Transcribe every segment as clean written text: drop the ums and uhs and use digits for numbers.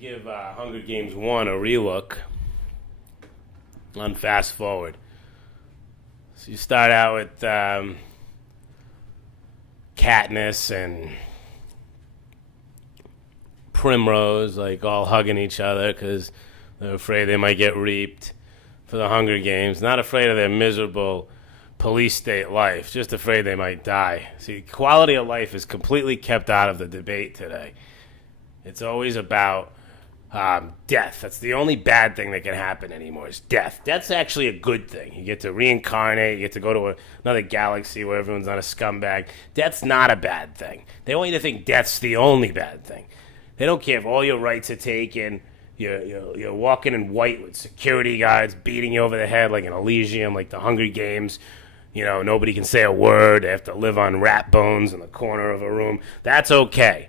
give Hunger Games 1 a relook on Fast Forward. So you start out with Katniss and Primrose, like, all hugging each other because they're afraid they might get reaped for the Hunger Games. Not afraid of their miserable police state life, just afraid they might die. See, quality of life is completely kept out of the debate today. It's always about death. That's the only bad thing that can happen anymore is death. Death's actually a good thing. You get to reincarnate. You get to go to another galaxy where everyone's not a scumbag. Death's not a bad thing. They want you to think death's the only bad thing. They don't care if all your rights are taken. You're walking in white with security guards beating you over the head like an Elysium, like the Hunger Games. You know, nobody can say a word. They have to live on rat bones in the corner of a room. That's okay.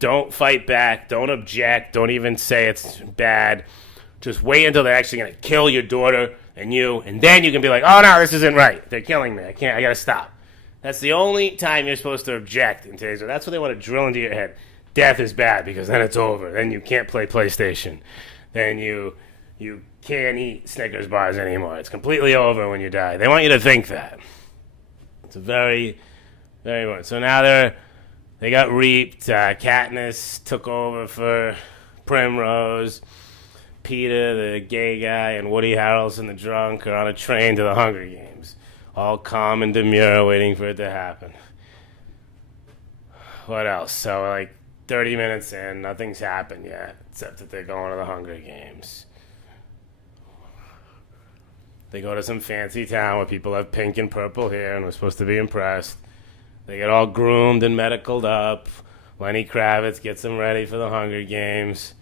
Don't fight back. Don't object. Don't even say it's bad. Just wait until they're actually going to kill your daughter and you, and then you can be like, oh, no, this isn't right. They're killing me. I got to stop. That's the only time you're supposed to object in today's world. That's what they want to drill into your head. Death is bad because then it's over. Then you can't play PlayStation. Then you can't eat Snickers bars anymore. It's completely over when you die. They want you to think that. It's a very, very important. So now they got reaped. Katniss took over for Primrose. Peeta, the gay guy, and Woody Harrelson, the drunk, are on a train to the Hunger Games. All calm and demure, waiting for it to happen. What else? So, like, 30 minutes in, nothing's happened yet, except that they're going to the Hunger Games. They go to some fancy town where people have pink and purple hair, and we're supposed to be impressed. They get all groomed and medicaled up. Lenny Kravitz gets them ready for the Hunger Games.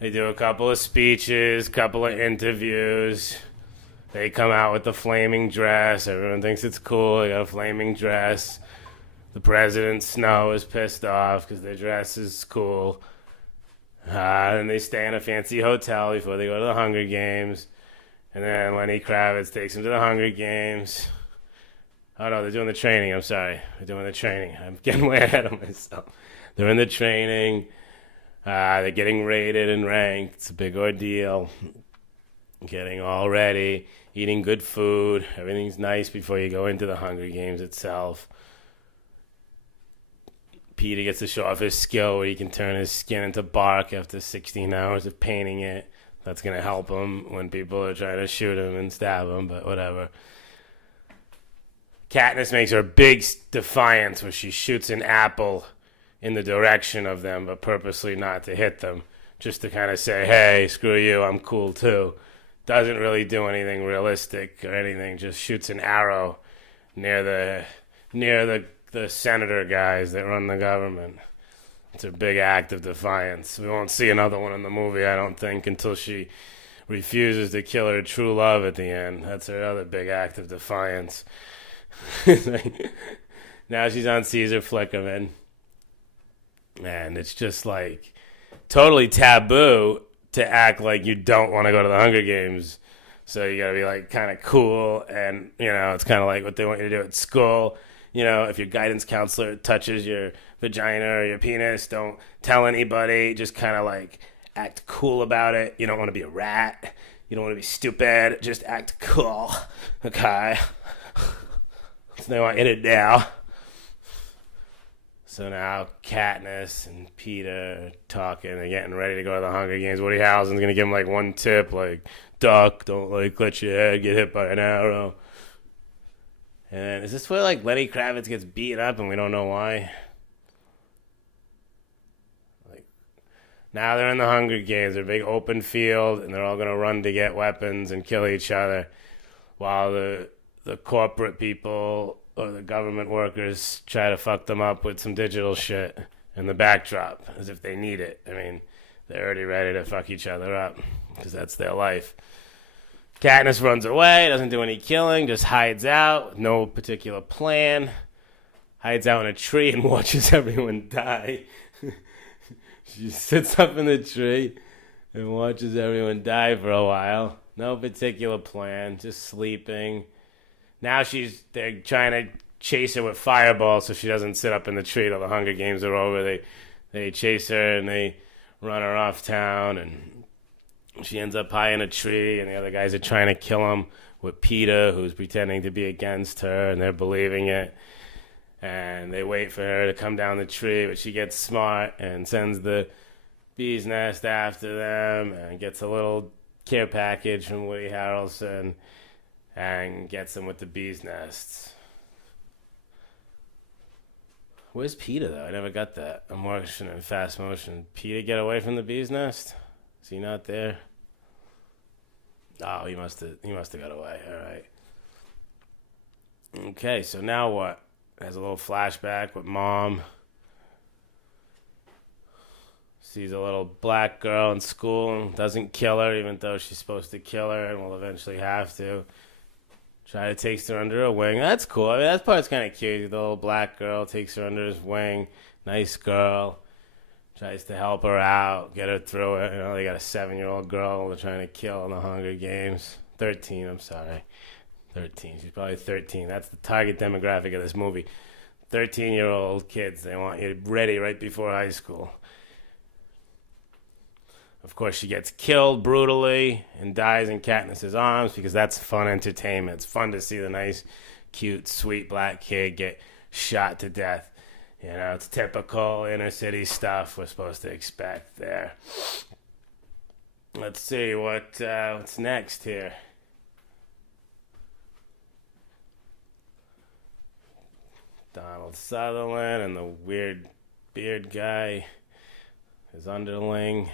They do a couple of speeches, couple of interviews. They come out with the flaming dress. Everyone thinks it's cool. They got a flaming dress. The president, Snow, is pissed off because their dress is cool. And they stay in a fancy hotel before they go to the Hunger Games. And then Lenny Kravitz takes them to the Hunger Games. Oh, no, they're doing the training. I'm sorry. They're doing the training. I'm getting way ahead of myself. They're in the training. They're getting rated and ranked. It's a big ordeal. Getting all ready. Eating good food. Everything's nice before you go into the Hunger Games itself. Peeta gets to show off his skill where he can turn his skin into bark after 16 hours of painting it. That's going to help him when people are trying to shoot him and stab him, but whatever. Katniss makes her big defiance where she shoots an apple in the direction of them, but purposely not to hit them, just to kind of say, hey, screw you, I'm cool too. Doesn't really do anything realistic or anything, just shoots an arrow near the senator guys that run the government. It's a big act of defiance. We won't see another one in the movie, I don't think, until she refuses to kill her true love at the end. That's her other big act of defiance. Now she's on Caesar Flickerman. And it's just like totally taboo to act like you don't want to go to the Hunger Games. So you gotta be like kind of cool, and you know, it's kind of like what they want you to do at school. You know, if your guidance counselor touches your vagina or your penis, don't tell anybody. Just kind of like act cool about it. You don't want to be a rat. You don't want to be stupid. Just act cool. Okay? So they want you to do. So now Katniss and Peeta are talking. They're getting ready to go to the Hunger Games. Woody Harrelson's going to give them like one tip, like, duck, don't like let your head get hit by an arrow. And is this where like Lenny Kravitz gets beaten up and we don't know why? Like, now they're in the Hunger Games. They're a big open field, and they're all going to run to get weapons and kill each other, while the corporate people or the government workers try to fuck them up with some digital shit in the backdrop, as if they need it. I mean, they're already ready to fuck each other up, because that's their life. Katniss runs away, doesn't do any killing, just hides out with no particular plan. Hides out in a tree and watches everyone die. She sits up in the tree and watches everyone die for a while. No particular plan, just sleeping. Now they're trying to chase her with fireballs so she doesn't sit up in the tree till the Hunger Games are over. They chase her and they run her off town, and she ends up high in a tree, and the other guys are trying to kill him with Peeta, who's pretending to be against her, and they're believing it. And they wait for her to come down the tree, but she gets smart and sends the bee's nest after them and gets a little care package from Woody Harrelson and gets them with the bee's nests. Where's Peeta, though? I never got that. I'm watching it in fast motion. Peeta get away from the bee's nest? Is he not there? Oh, he must have got away. All right. Okay, so now what? Has a little flashback with Mom. Sees a little black girl in school and doesn't kill her, even though she's supposed to kill her and will eventually have to. Try to takes her under her wing. That's cool. I mean, that part's kind of cute. The little black girl takes her under his wing. Nice girl. Tries to help her out, get her through it. You know, they got a 7-year-old girl they're trying to kill in the Hunger Games. 13, I'm sorry. 13. She's probably 13. That's the target demographic of this movie. 13-year-old kids. They want you ready right before high school. Of course, she gets killed brutally and dies in Katniss's arms because that's fun entertainment. It's fun to see the nice, cute, sweet black kid get shot to death. You know, it's typical inner city stuff we're supposed to expect there. Let's see what's next here. Donald Sutherland and the weird beard guy, his underling.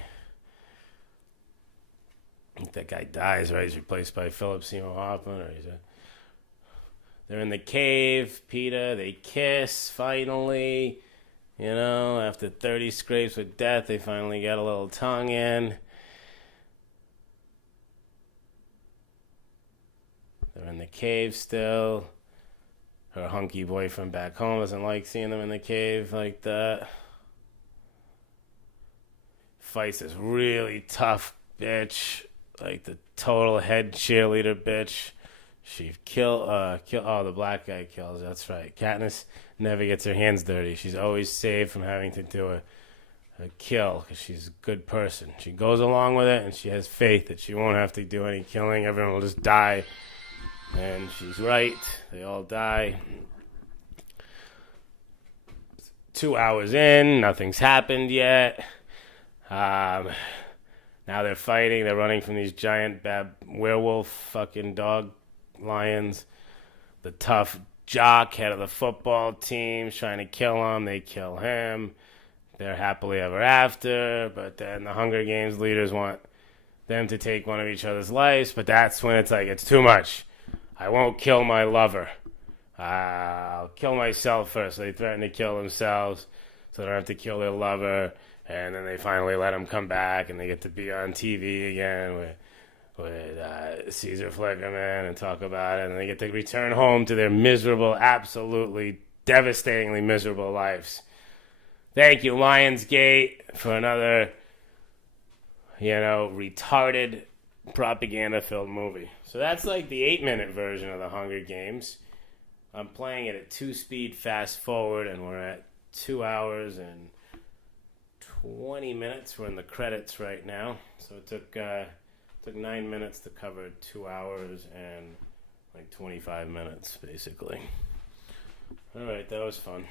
I think that guy dies, right? He's replaced by Philip Seymour Hoffman, or they're in the cave. Peeta, they kiss finally. You know, after 30 scrapes with death, they finally get a little tongue in. They're in the cave still. Her hunky boyfriend back home doesn't like seeing them in the cave like that. Fights this really tough bitch, like the total head cheerleader bitch. She the black guy kills, that's right. Katniss never gets her hands dirty. She's always saved from having to do a kill because she's a good person. She goes along with it and she has faith that she won't have to do any killing. Everyone will just die. And she's right. They all die. 2 hours in, nothing's happened yet. Now they're fighting. They're running from these giant werewolf fucking dog lions. The tough jock, head of the football team, trying to kill him. They kill him. They're happily ever after. But then the Hunger Games leaders want them to take one of each other's lives. But that's when it's like, it's too much. I won't kill my lover. I'll kill myself first. So they threaten to kill themselves so they don't have to kill their lover. And then they finally let him come back, and they get to be on TV again with Caesar Flickerman and talk about it. And they get to return home to their miserable, absolutely devastatingly miserable lives. Thank you, Lionsgate, for another, retarded propaganda-filled movie. So that's like the 8-minute version of the Hunger Games. I'm playing it at 2-speed fast forward, and we're at 2 hours and 20 minutes. We're in the credits right now. So it took 9 minutes to cover 2 hours and like 25 minutes, basically. All right, that was fun.